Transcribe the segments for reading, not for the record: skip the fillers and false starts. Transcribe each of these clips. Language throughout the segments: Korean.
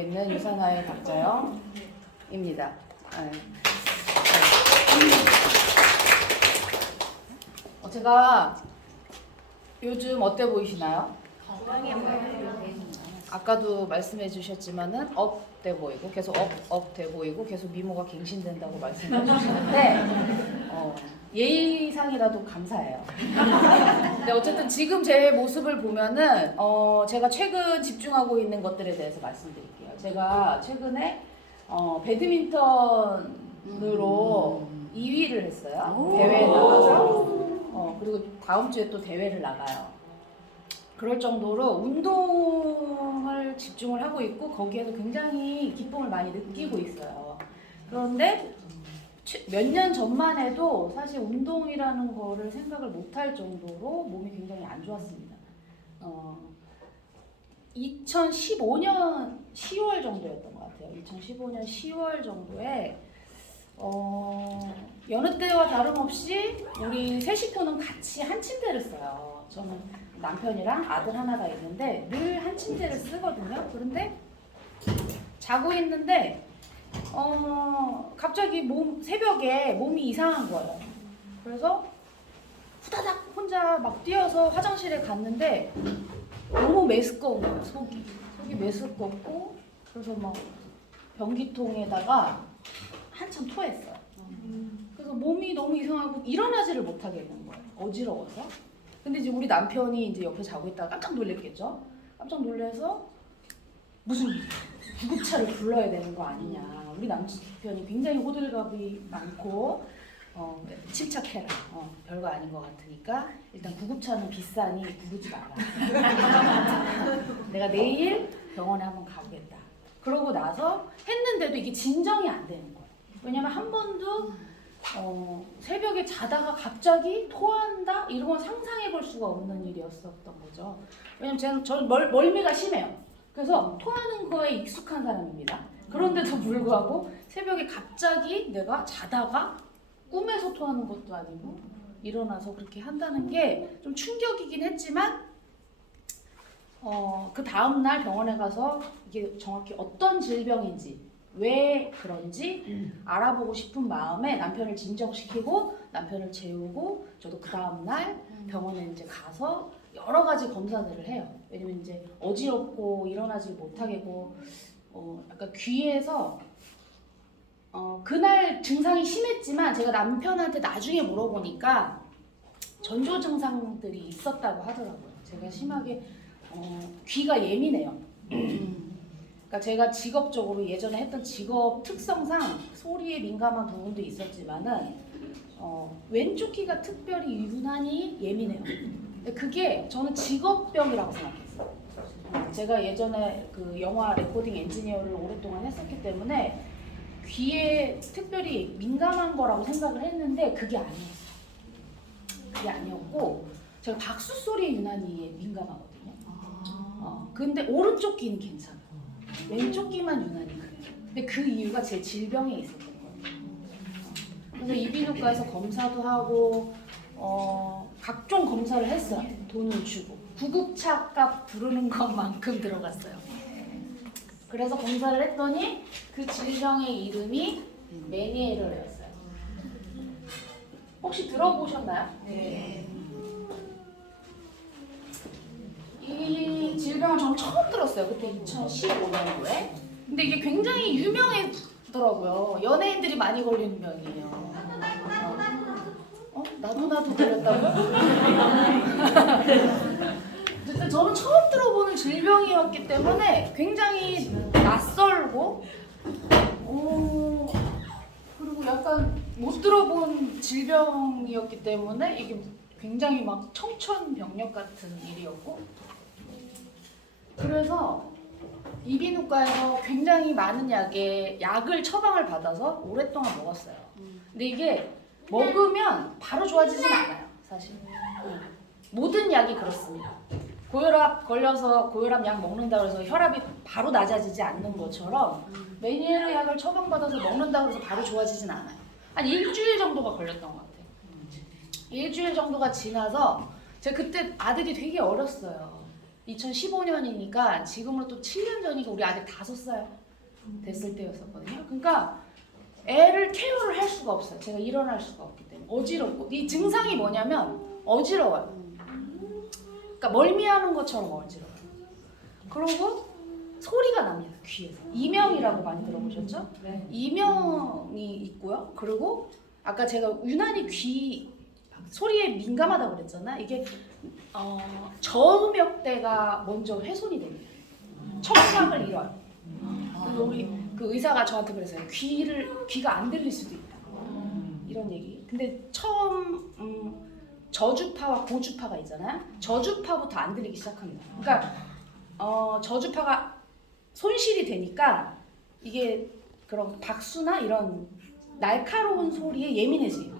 있는 유산화의 박자영입니다. 제가 요즘 어때 보이시나요? 아까도 말씀해 주셨지만은 업 돼 보이고 계속 업 돼 보이고 계속 미모가 갱신된다고 말씀해 주시는데 예의상이라도 감사해요. 근데 어쨌든 지금 제 모습을 보면은 제가 최근 집중하고 있는 것들에 대해서 말씀드릴게요. 제가 최근에 배드민턴으로 2위를 했어요. 대회에 나가서 그리고 다음 주에 또 대회를 나가요. 그럴 정도로 운동을 집중을 하고 있고 거기에서 굉장히 기쁨을 많이 느끼고 있어요. 그런데 몇 년 전만 해도 사실 운동이라는 거를 생각을 못할 정도로 몸이 굉장히 안 좋았습니다. 2015년 10월 정도였던 것 같아요. 2015년 10월 정도에 여느 때와 다름없이 우리 세 식구는 같이 한 침대를 써요. 저는 남편이랑 아들 하나가 있는데 늘 한 침대를 쓰거든요. 그런데 자고 있는데 갑자기 새벽에 몸이 이상한 거예요. 그래서 후다닥 혼자 막 뛰어서 화장실에 갔는데 너무 메스꺼운 거예요. 속이 메스껍고 그래서 막 변기통에다가 한참 토했어요. 그래서 몸이 너무 이상하고 일어나지를 못하겠는 거예요. 어지러워서. 근데 이제 우리 남편이 이제 옆에 자고 있다가 깜짝 놀랬겠죠. 깜짝 놀라서 무슨 구급차를 불러야 되는 거 아니냐. 우리 남편이 굉장히 호들갑이 많고 침착해라. 별거 아닌 것 같으니까 일단 구급차는 비싸니 부르지 마라. 내가 내일 병원에 한번 가보겠다. 그러고 나서 했는데도 이게 진정이 안 되는 거예요. 왜냐면 한 번도 새벽에 자다가 갑자기 토한다? 이런 건 상상해 볼 수가 없는 일이었었던 거죠. 왜냐면 저는 멀미가 심해요. 그래서 토하는 거에 익숙한 사람입니다. 그런데도 불구하고 새벽에 갑자기 내가 자다가 꿈에서 토하는 것도 아니고 일어나서 그렇게 한다는 게 좀 충격이긴 했지만 그 다음날 병원에 가서 이게 정확히 어떤 질병인지 왜 그런지 알아보고 싶은 마음에 남편을 진정시키고 남편을 재우고 저도 그 다음날 병원에 이제 가서 여러 가지 검사들을 해요. 왜냐면 이제 어지럽고 일어나지 못하겠고 약간 귀에서 그날 증상이 심했지만 제가 남편한테 나중에 물어보니까 전조 증상들이 있었다고 하더라고요. 제가 심하게 귀가 예민해요. 그러니까 제가 직업적으로 예전에 했던 직업 특성상 소리에 민감한 부분도 있었지만은 왼쪽 귀가 특별히 유난히 예민해요. 근데 그게 저는 직업병이라고 생각했어요. 제가 예전에 그 영화 레코딩 엔지니어를 오랫동안 했었기 때문에 귀에 특별히 민감한 거라고 생각을 했는데 그게 아니었어요. 그게 아니었고 제가 박수 소리에 유난히 민감하거든요. 근데 오른쪽 귀는 괜찮아요. 왼쪽 귀만 유난히 그래요. 근데 그 이유가 제 질병에 있었던 거예요. 그래서 이비인후과에서 검사도 하고 각종 검사를 했어요. 돈을 주고 구급차 값 부르는 것만큼 들어갔어요. 그래서 검사를 했더니 그 질병의 이름이 메니에르였어요. 혹시 들어보셨나요? 네. 이 질병을 저는 처음 들었어요. 그때 2015년도에. 근데 이게 굉장히 유명했더라고요. 연예인들이 많이 걸리는 병이에요. 나도 걸렸다고? 어쨌든 저는 처음 들어보는 질병이었기 때문에 굉장히 낯설고 그리고 약간 못 들어본 질병이었기 때문에 이게 굉장히 막 청천벽력 같은 일이었고 그래서 이비인후과에서 굉장히 많은 약을 처방을 받아서 오랫동안 먹었어요. 근데 이게 먹으면 바로 좋아지진 않아요, 사실. 모든 약이 그렇습니다. 고혈압 걸려서 고혈압 약 먹는다고 해서 혈압이 바로 낮아지지 않는 것처럼 메니에르 약을 처방받아서 먹는다고 해서 바로 좋아지진 않아요. 한 일주일 정도가 걸렸던 것 같아요. 일주일 정도가 지나서 제가 그때 아들이 되게 어렸어요. 2015년이니까 지금으로 또 7년 전이니까 우리 아들 5살 됐을 때였었거든요. 그러니까 애를 케어를 할 수가 없어요. 제가 일어날 수가 없기 때문에 어지럽고 이 증상이 뭐냐면 어지러워요. 그러니까 멀미하는 것처럼 어지러워요. 그리고 소리가 납니다. 귀에서. 이명이라고 많이 들어보셨죠? 네. 이명이 있고요. 그리고 아까 제가 유난히 귀 소리에 민감하다고 그랬잖아. 이게 저음역대가 먼저 훼손이 됩니다. 청각을 잃어요. 그래서 우리 그 의사가 저한테 그랬어요. 귀가 안 들릴 수도 있다. 이런 얘기. 근데 처음 저주파와 고주파가 있잖아요. 저주파부터 안 들리기 시작합니다. 그러니까 저주파가 손실이 되니까 이게 그런 박수나 이런 날카로운 소리에 예민해져요.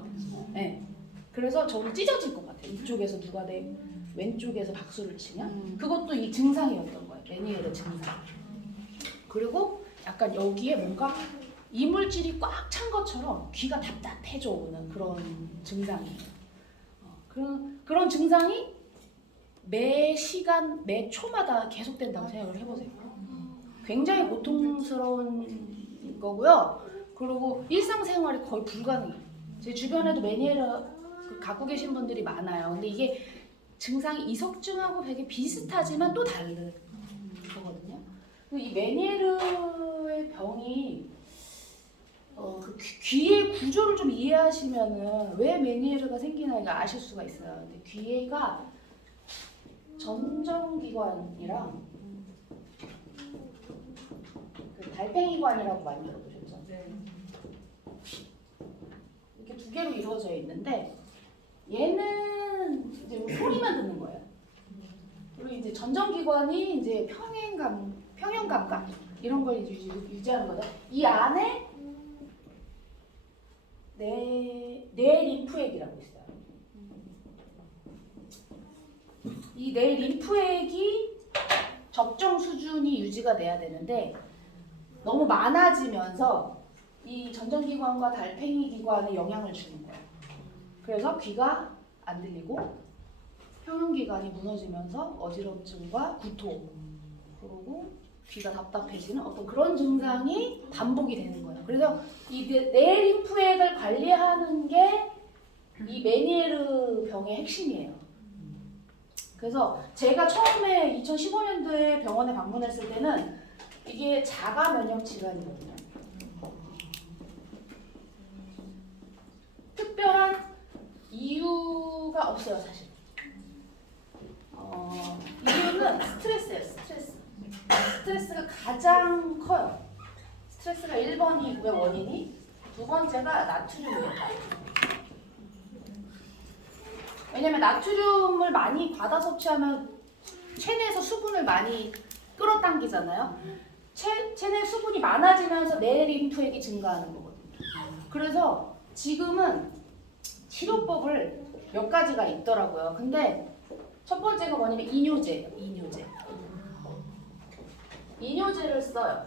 네. 그래서 저는 찢어질 것 같아요. 이쪽에서 누가 내 왼쪽에서 박수를 치면 그것도 이 증상이었던 거예요. 메니에르 증상. 그리고 약간 여기에 뭔가 이물질이 꽉 찬 것처럼 귀가 답답해져 오는 그런 증상이에요. 그런 증상이 매 시간, 매 초마다 계속된다고 생각을 해보세요. 굉장히 고통스러운 거고요. 그리고 일상생활이 거의 불가능해요. 제 주변에도 메니에르 갖고 계신 분들이 많아요. 근데 이게 증상이 이석증하고 되게 비슷하지만 또 다른 거거든요. 이 메니에르의 병이 그 귀의 구조를 좀 이해하시면은 왜 메니에르가 생기나가 아실 수가 있어요. 근데 귀가 전정기관이랑 그 달팽이관이라고 많이 들어보셨죠? 네. 이렇게 두 개로 이루어져 있는데 얘는 이제 소리만 듣는 거예요. 그리고 이제 전정기관이 이제 평형감각 이런 걸 유지하는 거죠. 이 안에 뇌 림프액이라고 있어요. 이 뇌 림프액이 적정 수준이 유지가 돼야 되는데 너무 많아지면서 이 전정기관과 달팽이기관에 영향을 주는 거예요. 그래서 귀가 안 들리고 평형기관이 무너지면서 어지럼증과 구토 그리고 귀가 답답해지는 어떤 그런 증상이 반복이 되는 거예요. 그래서 이 뇌 림프액을 관리하는 게 이 메니에르 병의 핵심이에요. 그래서 제가 처음에 2015년도에 병원에 방문했을 때는 이게 자가 면역 질환이거든요. 특별한 이유가 없어요, 사실. 이유는 스트레스예요, 스트레스. 스트레스가 가장 커요. 스트레스가 1번이고요, 원인이. 두 번째가 나트륨이에요. 왜냐면 나트륨을 많이 과다 섭취하면 체내에서 수분을 많이 끌어당기잖아요. 체내 수분이 많아지면서 뇌 림프액이 증가하는 거거든요. 그래서 지금은 치료법을 몇 가지가 있더라고요. 근데 첫 번째가 뭐냐면 이뇨제예요. 이뇨제를 써요.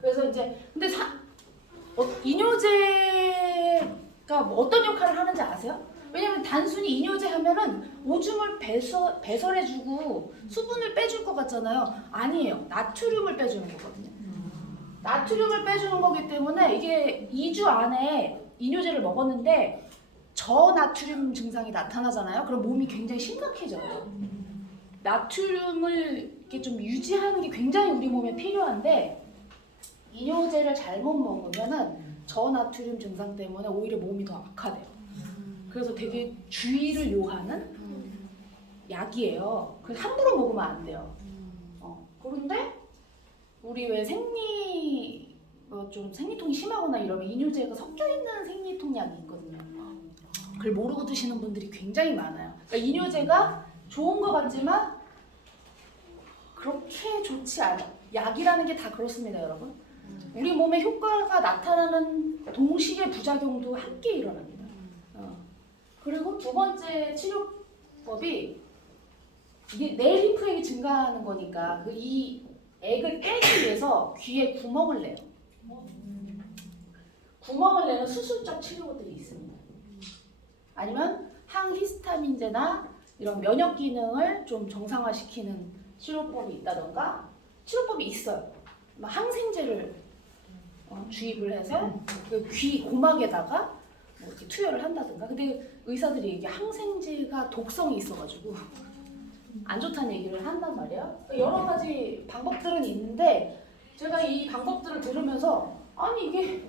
그래서 이제 근데 이뇨제가 뭐 어떤 역할을 하는지 아세요? 왜냐면 단순히 이뇨제 하면은 오줌을 배설해주고 수분을 빼줄 것 같잖아요. 아니에요. 나트륨을 빼주는 거거든요. 나트륨을 빼주는 거기 때문에 이게 2주 안에 이뇨제를 먹었는데 저나트륨 증상이 나타나잖아요. 그럼 몸이 굉장히 심각해져요. 나트륨을 이렇게 좀 유지하는 게 굉장히 우리 몸에 필요한데 이뇨제를 잘못 먹으면은 저나트륨 증상 때문에 오히려 몸이 더 악화돼요. 그래서 되게 주의를 요하는 약이에요. 그래서 함부로 먹으면 안 돼요. 그런데 우리 왜 좀 생리통이 심하거나 이러면 이뇨제가 섞여 있는 생리통 약이 있거든요. 그걸 모르고 드시는 분들이 굉장히 많아요. 그러니까 이뇨제가 좋은 것 같지만 그렇게 좋지 않아요. 약이라는 게 다 그렇습니다, 여러분. 우리 몸에 효과가 나타나는 동시에 부작용도 함께 일어납니다. 그리고 두 번째 치료법이 이게 뇌 림프액이 증가하는 거니까 이 액을 빼기 위해서 귀에 구멍을 내요. 구멍을 내는 수술적 치료들이 있습니다. 아니면 항히스타민제나 이런 면역 기능을 좀 정상화시키는 치료법이 있다던가 치료법이 있어요. 막 항생제를 주입을 해서 그 귀 고막에다가 뭐 이렇게 투여를 한다든가. 근데 의사들이 이게 항생제가 독성이 있어가지고 안 좋다는 얘기를 한단 말이에요. 여러 가지 방법들은 있는데 제가 이 방법들을 들으면서 아니 이게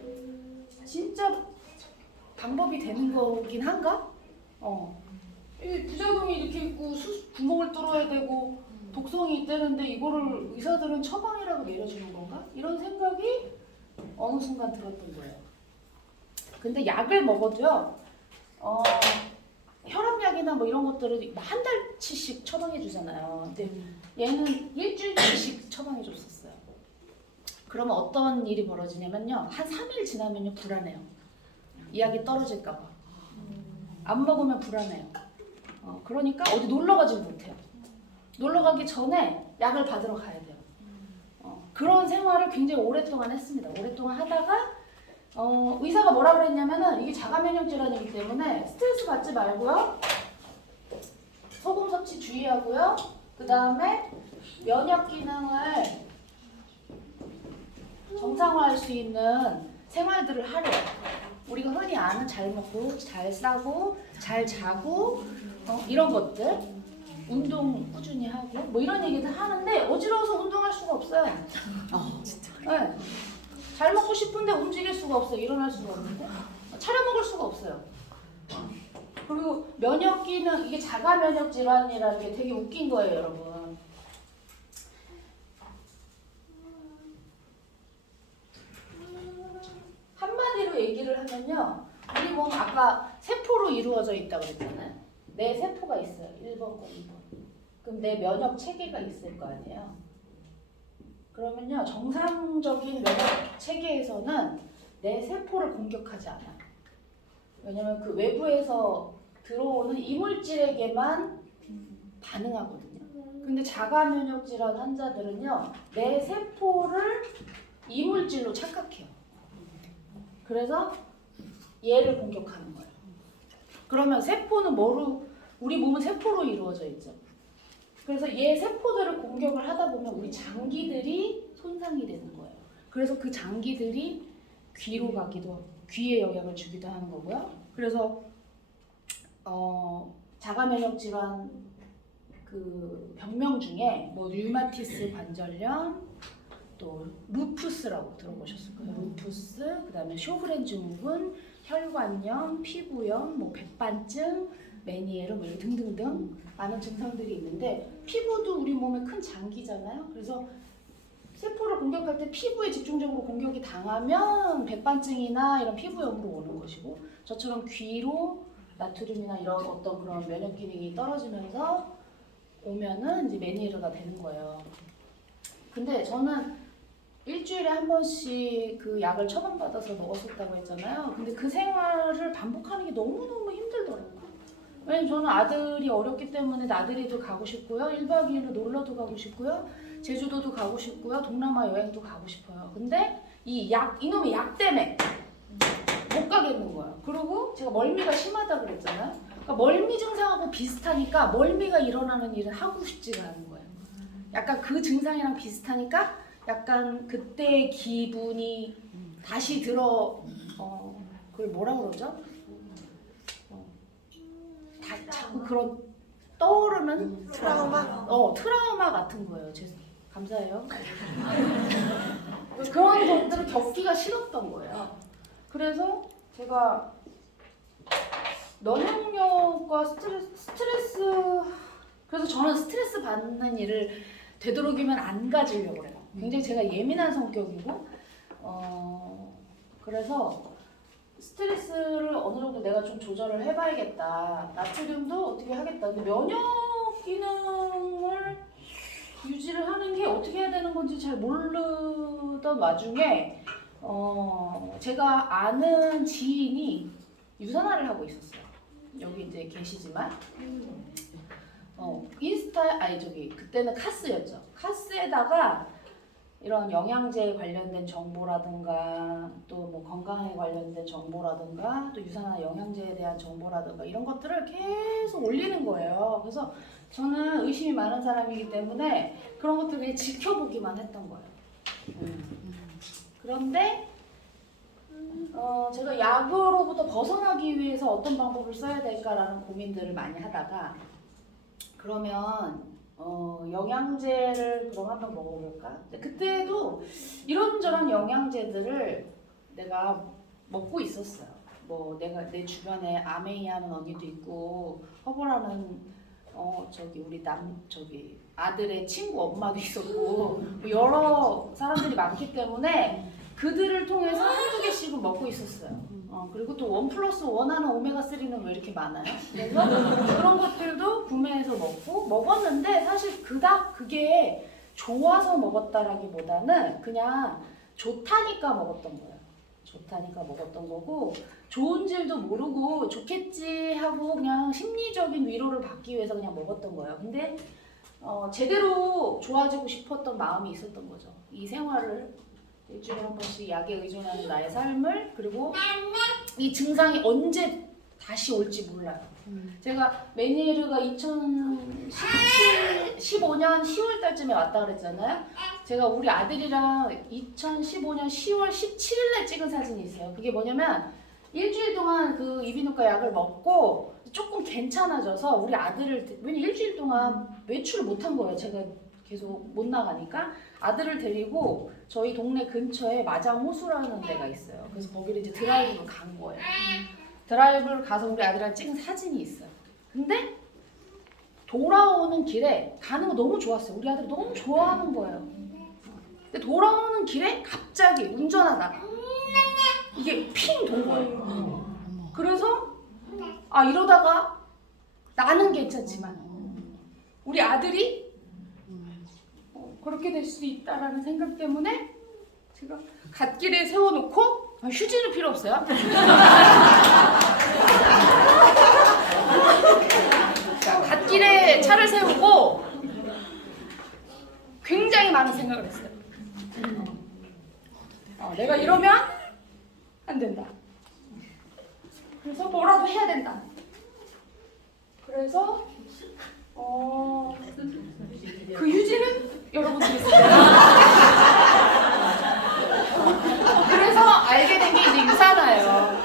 진짜 방법이 되는 거긴 한가? 이 부작용이 이렇게 있고 구멍을 뚫어야 되고 독성이 있다는데 이거를 의사들은 처방이라고 내려주는 건가? 이런 생각이 어느 순간 들었던 거예요. 근데 약을 먹어도요, 혈압약이나 뭐 이런 것들을 한 달치씩 처방해 주잖아요. 근데 얘는 일주일치씩 처방해 줬었어요. 그러면 어떤 일이 벌어지냐면요, 한 3일 지나면요 불안해요. 이 약이 떨어질까 봐. 안 먹으면 불안해요. 그러니까 어디 놀러 가지 못해요. 놀러 가기 전에 약을 받으러 가야 돼요. 그런 생활을 굉장히 오랫동안 했습니다. 오랫동안 하다가 의사가 뭐라 그랬냐면은 이게 자가면역 질환이기 때문에 스트레스 받지 말고요. 소금 섭취 주의하고요. 그 다음에 면역 기능을 정상화할 수 있는 생활들을 하래요. 우리가 흔히 아는 잘 먹고 잘 싸고 잘 자고 이런 것들, 운동 꾸준히 하고 뭐 이런 얘기들 하는데 어지러워서 운동할 수가 없어요. 진짜. 네. 잘 먹고 싶은데 움직일 수가 없어요. 일어날 수가 없는데 차려 먹을 수가 없어요. 그리고 면역 기능, 이게 자가 면역 질환이라는 게 되게 웃긴 거예요, 여러분. 한마디로 얘기를 하면요, 우리 몸 아까 세포로 이루어져 있다고 그랬잖아요. 내 세포가 있어요. 1번과 2번. 그럼 내 면역 체계가 있을 거 아니에요. 그러면요, 정상적인 면역 체계에서는 내 세포를 공격하지 않아요. 왜냐면 그 외부에서 들어오는 이물질에게만 반응하거든요. 근데 자가 면역 질환 환자들은요, 내 세포를 이물질로 착각해요. 그래서 얘를 공격하는 거예요. 그러면 세포는 우리 몸은 세포로 이루어져 있죠. 그래서 얘 세포들을 공격을 하다 보면 우리 장기들이 손상이 되는 거예요. 그래서 그 장기들이 귀로 가기도, 귀에 영향을 주기도 하는 거고요. 그래서 자가면역 질환 그 병명 중에 뭐 류마티스 관절염, 또 루푸스라고 들어보셨을 거예요. 루푸스, 그다음에 쇼그렌 증후군, 혈관염, 피부염, 뭐 백반증, 메니에르 뭐 이런 등등등 많은 증상들이 있는데, 피부도 우리 몸의 큰 장기잖아요. 그래서 세포를 공격할 때 피부에 집중적으로 공격이 당하면 백반증이나 이런 피부염으로 오는 것이고, 저처럼 귀로 나트륨이나 이런 어떤 그런 면역 기능이 떨어지면서 오면은 이제 메니에르가 되는 거예요. 근데 저는 일주일에 한 번씩 그 약을 처방받아서 먹었었다고 했잖아요. 근데 그 생활을 반복하는 게 너무너무 힘들더라고요. 왜냐면 저는 아들이 어렸기 때문에 나들이도 가고 싶고요. 1박 2일로 놀러도 가고 싶고요. 제주도도 가고 싶고요. 동남아 여행도 가고 싶어요. 근데 이놈의 약 때문에 못 가겠는 거예요. 그리고 제가 멀미가 심하다 그랬잖아요. 그러니까 멀미 증상하고 비슷하니까 멀미가 일어나는 일은 하고 싶지가 않은 거예요. 약간 그 증상이랑 비슷하니까 약간 그때의 기분이 다시 그걸 뭐라 그러죠? 자꾸 그런 떠오르는 트라우마 같은 거예요. 감사해요. 그런 것들을 겪기가 싫었던 거예요. 그래서 제가 면역력과 스트레스, 그래서 저는 스트레스 받는 일을 되도록이면 안 가지려고 해요. 굉장히 제가 예민한 성격이고, 그래서 스트레스를 어느 정도 내가 좀 조절을 해봐야겠다. 나트륨도 어떻게 하겠다. 근데 면역 기능을 유지를 하는 게 어떻게 해야 되는 건지 잘 모르던 와중에 제가 아는 지인이 유산화를 하고 있었어요. 여기 이제 계시지만 그때는 카스였죠. 카스에다가 이런 영양제에 관련된 정보라든가 또 뭐 건강에 관련된 정보라든가 또 유산화 영양제에 대한 정보라든가 이런 것들을 계속 올리는 거예요. 그래서 저는 의심이 많은 사람이기 때문에 그런 것들을 그냥 지켜보기만 했던 거예요. 그런데 제가 약으로부터 벗어나기 위해서 어떤 방법을 써야 될까라는 고민들을 많이 하다가 그러면 영양제를 그럼 한번 먹어볼까? 그때도 이런저런 영양제들을 내가 먹고 있었어요. 뭐 내가 내 주변에 아메이 하는 언니도 있고 허보라는 우리 아들의 친구 엄마도 있었고 여러 사람들이 많기 때문에 그들을 통해서 한두 개씩은 먹고 있었어요. 그리고 또 1+1 하는 오메가3는 왜 이렇게 많아요? 그래서 그런 것들도 구매해서 먹었는데 사실 그닥 그게 좋아서 먹었다라기보다는 그냥 좋다니까 먹었던 거예요. 좋다니까 먹었던 거고 좋은지도 모르고 좋겠지 하고 그냥 심리적인 위로를 받기 위해서 그냥 먹었던 거예요. 근데 제대로 좋아지고 싶었던 마음이 있었던 거죠. 이 생활을 일주일에 한 번씩 약에 의존하는 나의 삶을 그리고 이 증상이 언제 다시 올지 몰라요. 제가 메니에르가 2015년 10월 달쯤에 왔다 그랬잖아요. 제가 우리 아들이랑 2015년 10월 17일에 찍은 사진이 있어요. 그게 뭐냐면 일주일 동안 그 이비인후과 약을 먹고 조금 괜찮아져서 우리 아들을 왜냐 일주일 동안 외출을 못한 거예요. 제가 계속 못 나가니까 아들을 데리고 저희 동네 근처에 마장호수라는 데가 있어요. 그래서 거기를 이제 드라이브로 간 거예요. 드라이브를 가서 우리 아들이랑 찍은 사진이 있어요. 근데 돌아오는 길에 가는 거 너무 좋았어요. 우리 아들이 너무 좋아하는 거예요. 근데 돌아오는 길에 갑자기 운전하다가 이게 핑 돈 거예요. 그래서 이러다가 나는 괜찮지만 우리 아들이 그렇게 될 수도 있다라는 생각 때문에 제가 갓길에 세워놓고 휴지는 필요 없어요. 갓길에 차를 세우고 굉장히 많은 생각을 했어요. 내가 이러면 안 된다. 그래서 뭐라도 해야 된다. 그래서 그 휴지는 여러분들이 있어요. 그래서 알게 된 게 이제 유산화예요.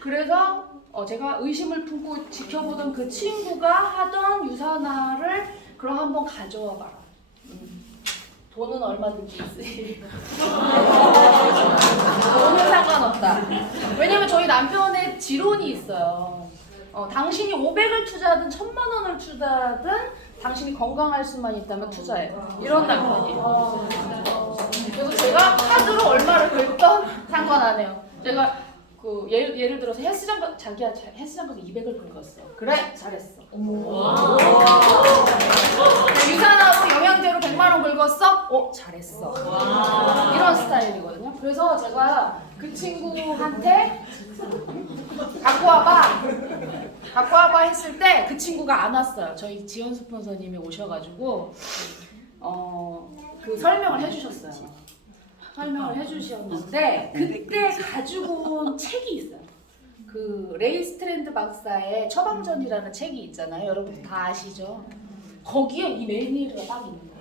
그래서 제가 의심을 품고 지켜보던 그 친구가 하던 유산화를 그럼 한번 가져와 봐라. 돈은 얼마든지 있으니 돈은 상관없다. 왜냐면 저희 남편의 지론이 있어요. 당신이 500을 투자하든 1000만 원을 투자하든 당신이 건강할 수만 있다면 투자해. 이런 남편이에요. 그래서 제가 카드로 얼마를 긁던 상관 안 해요. 제가 그 예를 들어서 헬스장 자기야 헬스장 가서 200을 긁었어. 그래 잘했어. 유산하고 영양제로 100만 원 긁었어. 잘했어. 이런 스타일이거든요. 그래서 제가 그 친구한테 갖고 와봐 했을 때 그 친구가 안 왔어요. 저희 지연 스폰서님이 오셔가지고 그 설명을 해주셨어요. 설명을 해주셨는데 그때 가지고 온 책이 있어요. 그 레이 스트랜드 박사의 처방전이라는 책이 있잖아요. 여러분 다 아시죠? 거기에 이 메니에르가 딱 있는 거예요.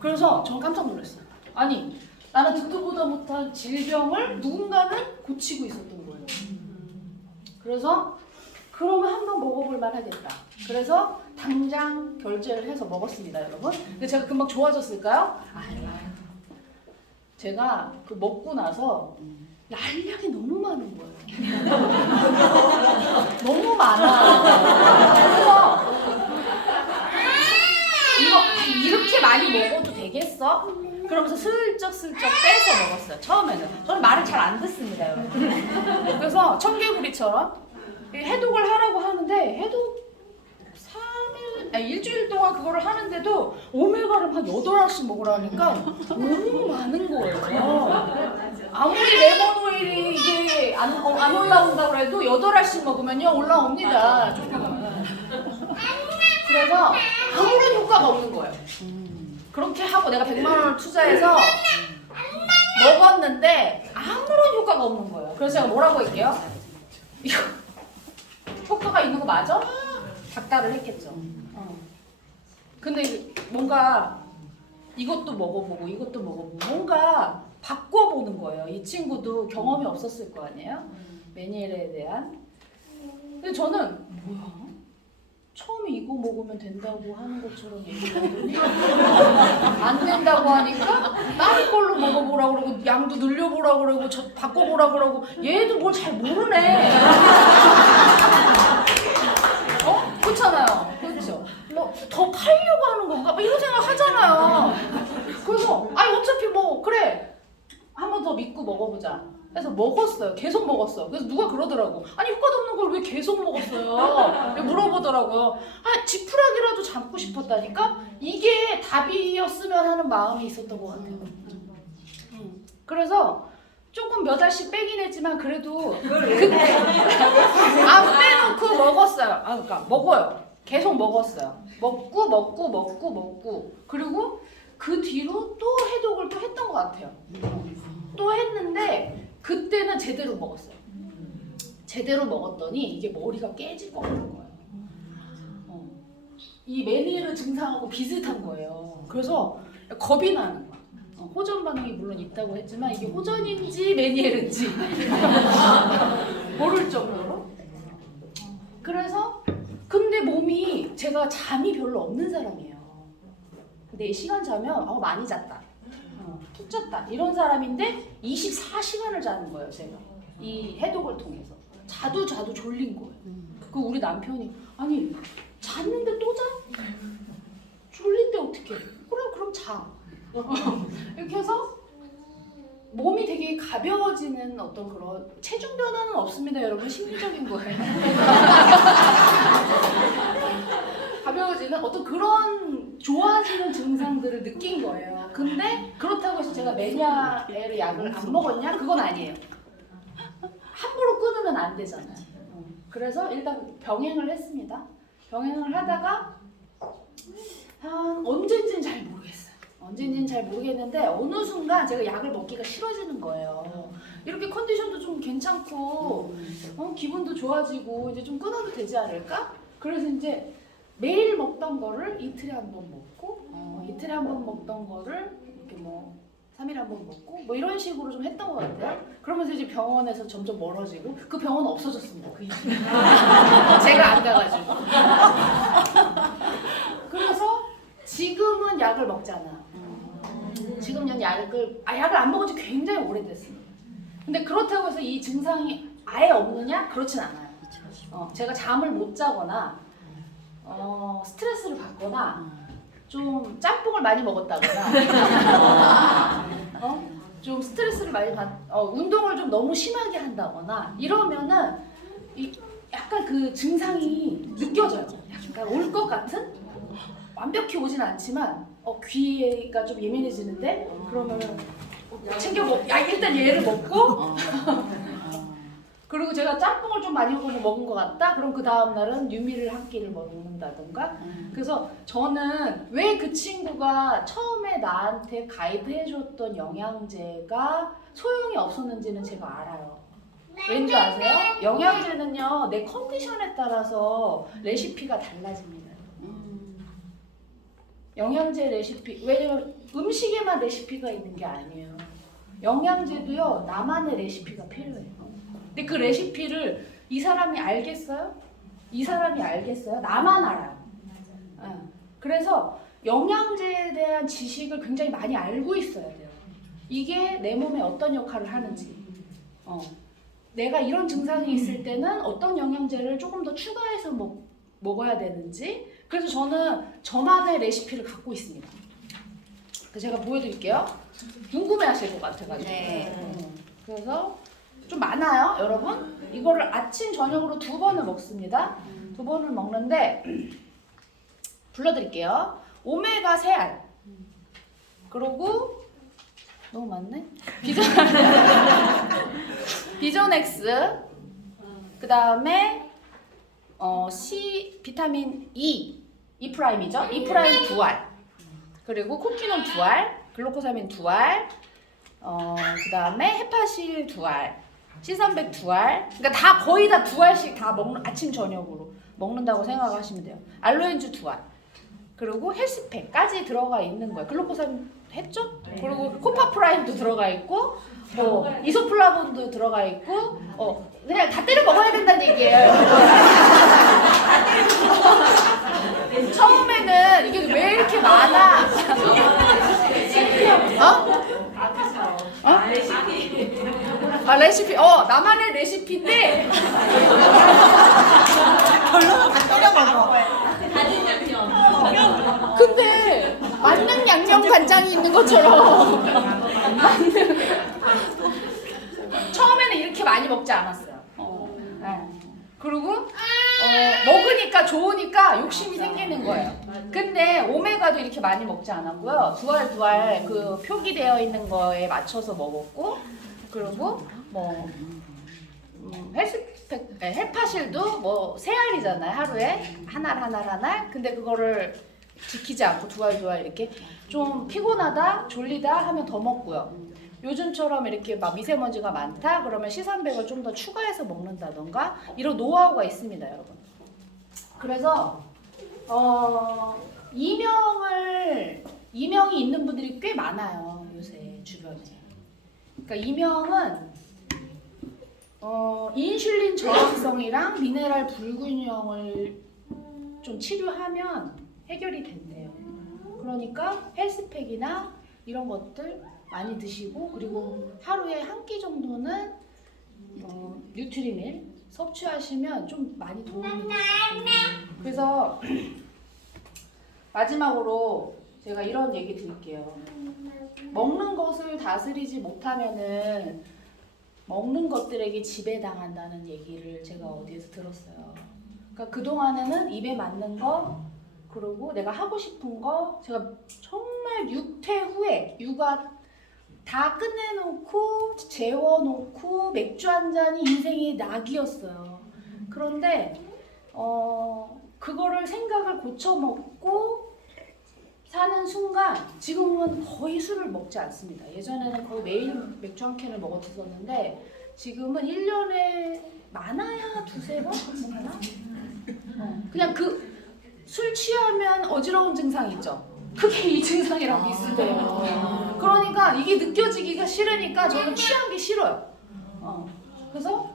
그래서 저는 깜짝 놀랐어요. 아니 나는 듣도 보다 못한 질병을 누군가는 고치고 있었던 거예요. 그래서 그러면 한번 먹어볼 만하겠다. 그래서 당장 결제를 해서 먹었습니다, 여러분. 근데 제가 금방 좋아졌을까요? 아니요. 제가 그 먹고 나서 알약이 너무 많은 거예요. 너무 많아. 그래서 이거 이렇게 많이 먹어도 되겠어? 그러면서 슬쩍 빼서 먹었어요. 처음에는. 저는 말을 잘 안 듣습니다, 여러분. 그래서 청개구리처럼 해독을 하라고 하는데 일주일 동안 그거를 하는데도 오메가를 한 8알씩 먹으라니까 너무 많은 거예요. 아무리 레몬 오일이 이게 안 올라온다고 해도 8알씩 먹으면요 올라옵니다. 조금은. 그래서 아무런 효과가 없는 거예요. 그렇게 하고 내가 100만 원을 투자해서 먹었는데 아무런 효과가 없는 거예요. 그래서 제가 뭐라고 할게요? 이거 효과가 있는 거 맞아? 작다를 했겠죠. 근데 뭔가 이것도 먹어보고 이것도 먹어보고 뭔가 바꿔보는 거예요. 이 친구도 경험이 없었을 거 아니에요? 메니엘에 대한. 근데 저는 뭐야? 처음에 이거 먹으면 된다고 하는 것처럼 얘기하더니 안 된다고 하니까 다른 걸로 먹어보라고 그러고 양도 늘려보라고 그러고 바꿔보라고 그러고 얘도 뭘 잘 모르네. 그렇잖아요. 그렇죠. 뭐 더 팔려고 하는 건가? 막 이런 생각 하잖아요. 그래서 아니 어차피 뭐 그래 한 번 더 믿고 먹어보자. 그래서 먹었어요. 계속 먹었어. 그래서 누가 그러더라고. 아니 효과도 없는 걸 왜 계속 먹었어요? 물어보더라고요. 아 지푸라기라도 잡고 싶었다니까? 이게 답이었으면 하는 마음이 있었던 것 같아요. 그래서 조금 몇 알씩 빼긴 했지만 그래도 그때 안 빼놓고 먹었어요. 그러니까 먹어요. 계속 먹었어요. 먹고 그리고 그 뒤로 또 해독을 또 했던 것 같아요. 또 했는데 그때는 제대로 먹었어요. 제대로 먹었더니 이게 머리가 깨질 것 같은 거예요. 이 메니에르 증상하고 비슷한 거예요. 그래서 겁이 나는 거예요. 호전 반응이 물론 있다고 했지만 이게 호전인지 메니에르인지 모를 정도로. 그래서 근데 몸이 제가 잠이 별로 없는 사람이에요. 4시간 자면 많이 잤다. 푹 잤다. 이런 사람인데 24시간을 자는 거예요, 제가. 이 해독을 통해서. 자도 졸린 거예요. 그 우리 남편이 아니 잤는데 또 자? 졸린데 어떡해? 그래 그럼 자. 이렇게 해서 몸이 되게 가벼워지는 어떤 그런 체중 변화는 없습니다, 여러분. 심리적인 거예요. 가벼워지는 어떤 그런 좋아지는 증상들을 느낀 거예요. 근데 그렇다고 해서 제가 메니에르 약을 안 먹었냐? 그건 아니에요. 함부로 끊으면 안 되잖아요. 그래서 일단 병행을 했습니다. 병행을 하다가 언제인지는 잘 모르겠어요. 언제인지는 잘 모르겠는데 어느 순간 제가 약을 먹기가 싫어지는 거예요. 이렇게 컨디션도 좀 괜찮고 기분도 좋아지고 이제 좀 끊어도 되지 않을까? 그래서 이제 매일 먹던 거를 이틀에 한 번 먹고 이틀에 한 번 먹던 거를 이렇게 뭐 3일에 한 번 먹고 뭐 이런 식으로 좀 했던 것 같아요. 그러면서 이제 병원에서 점점 멀어지고 그 병원 없어졌습니다. 그 이후에 제가 안 가가지고. 그래서 지금은 약을 먹잖아. 지금은 약을 안 먹은 지 굉장히 오래됐습니다. 근데 그렇다고 해서 이 증상이 아예 없느냐? 그렇진 않아요. 제가 잠을 못 자거나 스트레스를 받거나 좀 짬뽕을 많이 먹었다거나 좀 스트레스를 많이 운동을 좀 너무 심하게 한다거나 이러면은 약간 그 증상이 느껴져요. 약간 올 것 같은? 완벽히 오진 않지만 귀가 좀 예민해지는데 그러면은 챙겨 일단 얘를 먹고 그리고 제가 짬뽕을 좀 많이 먹은 것 같다? 그럼 그 다음 날은 유미를 한 끼를 먹는다던가. 그래서 저는 왜 그 친구가 처음에 나한테 가입해줬던 영양제가 소용이 없었는지는 제가 알아요. 왠지 아세요? 영양제는요, 내 컨디션에 따라서 레시피가 달라집니다. 영양제 레시피, 왜냐면 음식에만 레시피가 있는 게 아니에요. 영양제도요, 나만의 레시피가 필요해요. 근데 그 레시피를 이 사람이 알겠어요? 이 사람이 알겠어요? 나만 알아요. 그래서 영양제에 대한 지식을 굉장히 많이 알고 있어야 돼요. 이게 내 몸에 어떤 역할을 하는지. 내가 이런 증상이 있을 때는 어떤 영양제를 조금 더 추가해서 먹어야 되는지. 그래서 저는 저만의 레시피를 갖고 있습니다. 그래서 제가 보여드릴게요. 궁금해하실 것 같아가지고. 그래서 좀 많아요, 여러분. 이거를 아침, 저녁으로 2번을 먹습니다. 2번을 먹는데 불러드릴게요. 오메가 3알. 그리고 너무 많네. 비전엑스. 그 다음에 C 비타민 E, E 프라임이죠. E 프라임 2알. 그리고 코키논 2알, 글루코사민 2알, 그 다음에 헤파실 2알, C300 2알. 그러니까 다 거의 다 2알씩 다 먹는 아침 저녁으로 먹는다고 생각하시면 돼요. 알로엔주 2알. 그리고 헬스팩까지 들어가 있는 거예요. 글루코사민 했죠? 그리고 코파프라임도 들어가 있고, 뭐 이소플라본도 들어가 있고, 그냥 다 때려 먹어야 된다는 얘기예요. 처음에는 이게 왜 이렇게 많아? 레시피. 나만의 레시피인데. 별로 다 때려 먹어. 근데 만능 양념 간장이 있는 것처럼 처음에는 이렇게 많이 먹지 않았어요. 네. 그리고 먹으니까 좋으니까 욕심이 생기는 거예요. 근데 오메가도 이렇게 많이 먹지 않았고요. 두알 그 표기되어 있는 거에 맞춰서 먹었고, 그리고 뭐 헬파실도 뭐 3알이잖아요. 하루에 한 알. 근데 그거를 지키지 않고 두 알 이렇게 좀 피곤하다, 졸리다 하면 더 먹고요. 요즘처럼 이렇게 막 미세먼지가 많다 그러면 C300을 좀 더 추가해서 먹는다던가 이런 노하우가 있습니다, 여러분. 그래서 이명이 있는 분들이 꽤 많아요, 요새 주변에. 그러니까 이명은 인슐린 저항성이랑 미네랄 불균형을 좀 치료하면 해결이 된대요. 그러니까 헬스팩이나 이런 것들 많이 드시고, 그리고 하루에 한 끼 정도는 뉴트리밀 섭취하시면 좀 많이 도움이 돼요. 그래서 마지막으로 제가 이런 얘기 드릴게요. 먹는 것을 다스리지 못하면은 먹는 것들에게 지배당한다는 얘기를 제가 어디에서 들었어요. 그러니까 그동안에는 입에 맞는 거, 그리고 내가 하고 싶은 거, 제가 정말 육퇴 후에 육아 다 끝내놓고 재워놓고 맥주 한 잔이 인생의 낙이었어요. 그런데 그거를 생각을 고쳐먹고 사는 순간 지금은 거의 술을 먹지 않습니다. 예전에는 거의 매일 맥주 한 캔을 먹었었는데 지금은 1년에 많아야 2-3번? 그냥 그 술 취하면 어지러운 증상 있죠? 그게 이 증상이랑 비슷해요. 그러니까 이게 느껴지기가 싫으니까 저는 취한 게 싫어요. 그래서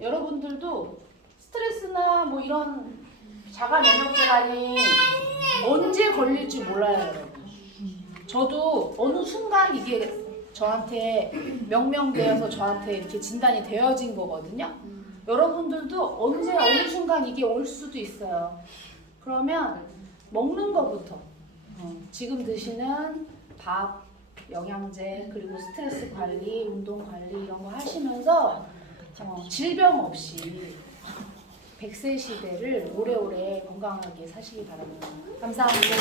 여러분들도 스트레스나 뭐 이런 자가 면역 질환이 언제 걸릴지 몰라요, 여러분. 저도 어느 순간 이게 저한테 명명되어서 저한테 이렇게 진단이 되어진 거거든요. 여러분들도 언제 어느 순간 이게 올 수도 있어요. 그러면 먹는 거부터 지금 드시는 밥, 영양제, 그리고 스트레스 관리, 운동 관리 이런 거 하시면서 질병 없이 100세 시대를 오래오래 건강하게 사시기 바랍니다. 감사합니다.